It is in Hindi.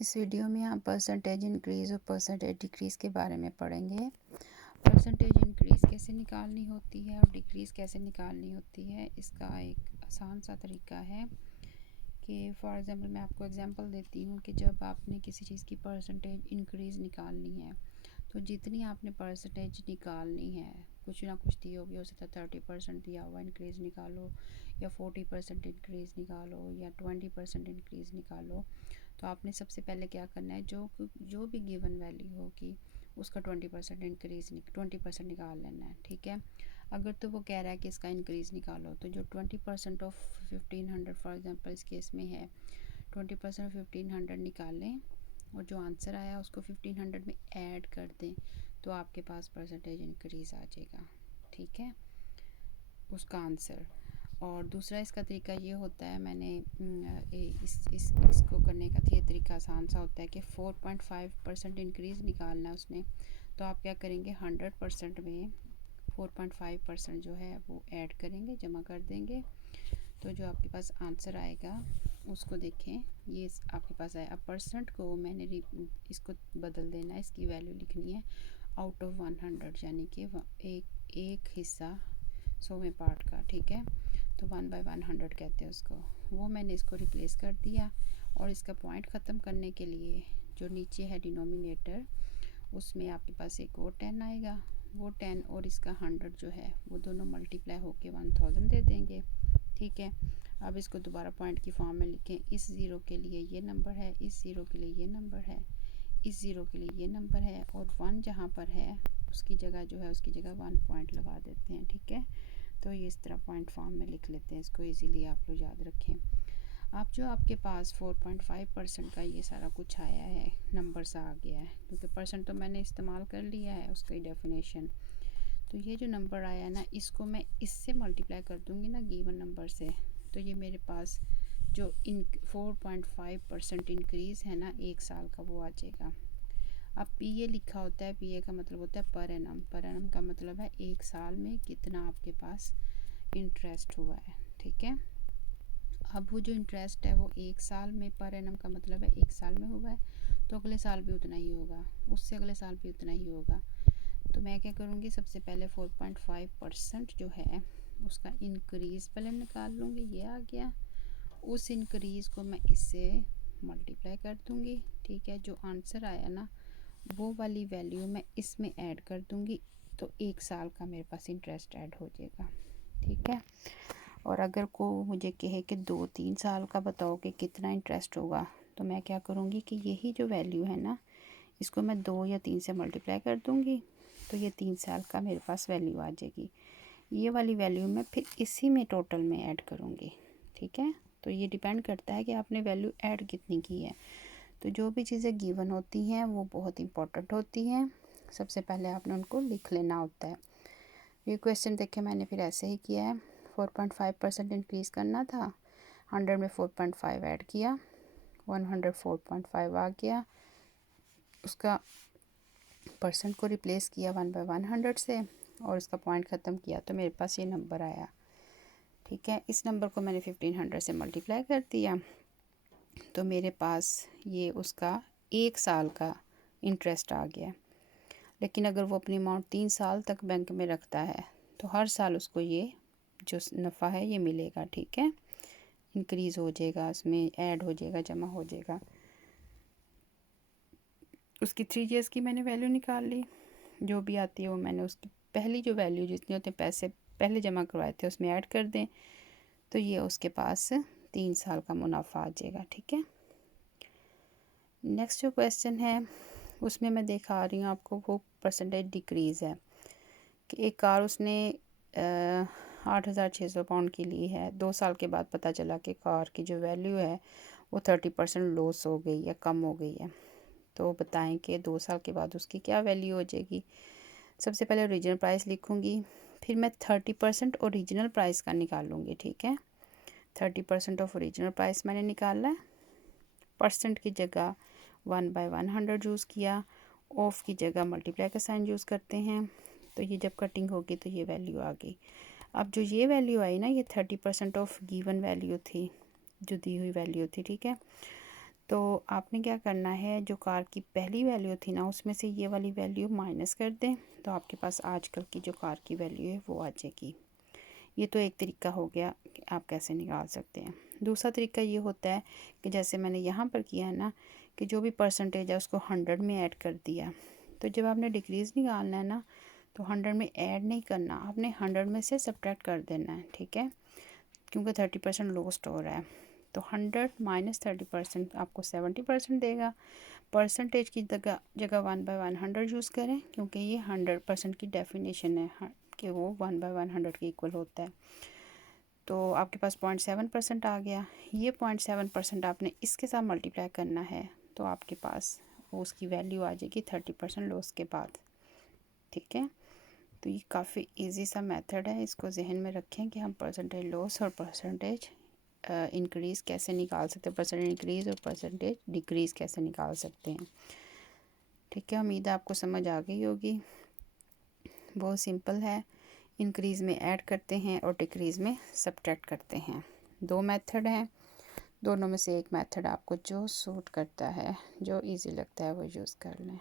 इस वीडियो में आप परसेंटेज इंक्रीज़ और परसेंटेज डिक्रीज़ के बारे में पढ़ेंगे। परसेंटेज इंक्रीज़ कैसे निकालनी होती है और डिक्रीज़ कैसे निकालनी होती है, इसका एक आसान सा तरीका है कि फॉर एग्ज़ाम्पल मैं आपको एग्ज़ाम्पल देती हूँ कि जब आपने किसी चीज़ की परसेंटेज इंक्रीज़ निकालनी है तो जितनी आपने परसेंटेज निकालनी है, कुछ ना कुछ दी होगी, हो सकता है 30% दिया हुआ इंक्रीज़ निकालो या 40% इंक्रीज़ निकालो या 20% इंक्रीज़ निकालो। तो आपने सबसे पहले क्या करना है, जो भी गिवन वैल्यू होगी उसका 20% निकाल लेना है। ठीक है, अगर तो वो कह रहा है कि इसका इंक्रीज़ निकालो तो जो 20% ऑफ 1500 फॉर एग्जांपल इस केस में है, 20% 1500 निकालें और जो आंसर आया उसको 1500 में ऐड कर दें तो आपके पास परसेंटेज इंक्रीज़ आ जाएगा। ठीक है, उसका आंसर। और दूसरा इसका तरीका ये होता है, मैंने इसको करने का ये तरीका आसान सा होता है कि 4.5% इंक्रीज़ निकालना है उसने, तो आप क्या करेंगे 100% में 4.5% जो है वो ऐड करेंगे, जमा कर देंगे। तो जो आपके पास आंसर आएगा उसको देखें, ये आपके पास आया। अब परसेंट को मैंने इसको बदल देना है, इसकी वैल्यू लिखनी है आउट ऑफ 100, यानी कि एक हिस्सा 100वें पार्ट का। ठीक है, तो 1/100 कहते हैं उसको, वो मैंने इसको रिप्लेस कर दिया। और इसका पॉइंट ख़त्म करने के लिए जो नीचे है डिनोमिनेटर, उसमें आपके पास एक और 10 आएगा, वो 10 और इसका 100 जो है वो दोनों मल्टीप्लाई होके 1000 दे देंगे। ठीक है, अब इसको दोबारा पॉइंट की फॉर्म में लिखें, इस ज़ीरो के लिए ये नंबर है, इस ज़ीरो के लिए ये नंबर है, इस ज़ीरो के लिए ये नंबर है, और 1 जहाँ पर है उसकी जगह जो है उसकी जगह 1 पॉइंट लगा देते हैं। ठीक है, तो ये इस तरह पॉइंट फॉर्म में लिख लेते हैं, इसको इजीली आप लोग याद रखें। आप जो आपके पास 4.5% का ये सारा कुछ आया है, नंबर सा आ गया है, क्योंकि परसेंट तो मैंने इस्तेमाल कर लिया है उसकी डेफिनेशन। तो ये जो नंबर आया ना, इसको मैं इससे मल्टीप्लाई कर दूँगी ना गिवन नंबर से, तो ये मेरे पास जो 4.5% इंक्रीज़ है ना एक साल का, वो आ जाएगा। अब पीए लिखा होता है, पीए का मतलब होता है पर एनम, पर एनम का मतलब है एक साल में कितना आपके पास इंटरेस्ट हुआ है। ठीक है, अब वो जो इंटरेस्ट है वो एक साल में, पर एनम का मतलब है एक साल में हुआ है, तो अगले साल भी उतना ही होगा, उससे अगले साल भी उतना ही होगा। तो मैं क्या करूँगी, सबसे पहले 4.5% जो है उसका इंक्रीज़ पहले निकाल लूँगी, ये आ गया। उस इंक्रीज़ को मैं इससे मल्टीप्लाई कर दूँगी। ठीक है, जो आंसर आया ना वो वाली वैल्यू मैं इसमें ऐड कर दूँगी, तो एक साल का मेरे पास इंटरेस्ट ऐड हो जाएगा। ठीक है, और अगर को मुझे कहे कि 2-3 साल का बताओ कि कितना इंटरेस्ट होगा, तो मैं क्या करूँगी कि यही जो वैल्यू है ना इसको मैं 2 या 3 से मल्टीप्लाई कर दूँगी, तो ये 3 साल का मेरे पास वैल्यू आ जाएगी। ये वाली वैल्यू मैं फिर इसी में टोटल में ऐड करूँगी। ठीक है, तो ये डिपेंड करता है कि आपने वैल्यू ऐड कितनी की है। तो जो भी चीज़ें गिवन होती हैं वो बहुत इंपॉर्टेंट होती हैं, सबसे पहले आपने उनको लिख लेना होता है। ये क्वेश्चन देखें मैंने फिर ऐसे ही किया है, 4.5% इंक्रीज़ करना था, 100 में 4.5 ऐड किया, 100 4.5 आ गया, उसका परसेंट को रिप्लेस किया 1/100 से और उसका पॉइंट ख़त्म किया, तो मेरे पास ये नंबर आया। ठीक है, इस नंबर को मैंने 1500 से मल्टीप्लाई कर दिया, तो मेरे पास ये उसका एक साल का इंटरेस्ट आ गया। लेकिन अगर वो अपनी अमाउंट 3 साल तक बैंक में रखता है तो हर साल उसको ये जो नफ़ा है ये मिलेगा। ठीक है, इंक्रीज़ हो जाएगा, उसमें ऐड हो जाएगा, जमा हो जाएगा। उसकी 3 इयर्स की मैंने वैल्यू निकाल ली, जो भी आती है वो मैंने उसकी पहली जो वैल्यू जितने होते हैं पैसे पहले जमा करवाए थे उसमें ऐड कर दें, तो ये उसके पास 3 साल का मुनाफा आ जाएगा। ठीक है, नेक्स्ट जो क्वेश्चन है उसमें मैं दिखा रही हूँ आपको, वो परसेंटेज डिक्रीज़ है कि एक कार उसने 8,600 पाउंड की ली है, 2 साल के बाद पता चला कि कार की जो वैल्यू है वो 30% लॉस हो गई या कम हो गई है। तो बताएं कि 2 साल के बाद उसकी क्या वैल्यू हो जाएगी। सबसे पहले ओरिजिनल प्राइस लिखूंगी, फिर मैं 30% ओरिजिनल प्राइस का निकालूंगी। ठीक है, 30% ऑफ ओरिजिनल प्राइस मैंने निकाला है, परसेंट की जगह 1/100 यूज़ किया, ऑफ की जगह मल्टीप्लाई का साइन यूज़ करते हैं, तो ये जब कटिंग होगी तो ये वैल्यू आ गई। अब जो ये वैल्यू आई ना, ये 30% ऑफ गिवन वैल्यू थी, जो दी हुई वैल्यू थी। ठीक है, तो आपने क्या करना है, जो कार की पहली वैल्यू थी ना उसमें से ये वाली वैल्यू माइनस कर दें, तो आपके पास आजकल की जो कार की वैल्यू है वो आ जाएगी। ये तो एक तरीका हो गया कि आप कैसे निकाल सकते हैं। दूसरा तरीका ये होता है कि जैसे मैंने यहाँ पर किया है ना, कि जो भी परसेंटेज है उसको 100 में ऐड कर दिया। तो जब आपने डिक्रीज़ निकालना है ना, तो 100 में ऐड नहीं करना, आपने 100 में से सब्ट्रैक्ट कर देना है, ठीक है, क्योंकि 30% लॉस्ट हो रहा है। तो 100 माइनस 30% आपको 70% देगा। परसेंटेज की जगह 1/100 यूज़ करें, क्योंकि ये 100% की डेफिनेशन है कि वो 1/100 के इक्वल होता है। तो आपके पास 0.7% आ गया। ये 0.7% आपने इसके साथ मल्टीप्लाई करना है, तो आपके पास उसकी वैल्यू आ जाएगी 30% लॉस के बाद, ठीक है। तो ये काफ़ी इजी सा मेथड है, इसको जहन में रखें कि हम परसेंटेज लॉस और परसेंटेज इंक्रीज़ कैसे निकाल सकते हैं, परसेंटेज इंक्रीज़ और परसेंटेज डिक्रीज़ कैसे निकाल सकते हैं, ठीक है। उम्मीद है आपको समझ आ गई होगी। बहुत सिंपल है, इंक्रीज़ में ऐड करते हैं और डिक्रीज़ में सब्ट्रैक्ट करते हैं। 2 मेथड हैं, दोनों में से एक मेथड आपको जो सूट करता है, जो इजी लगता है वो यूज़ कर लें।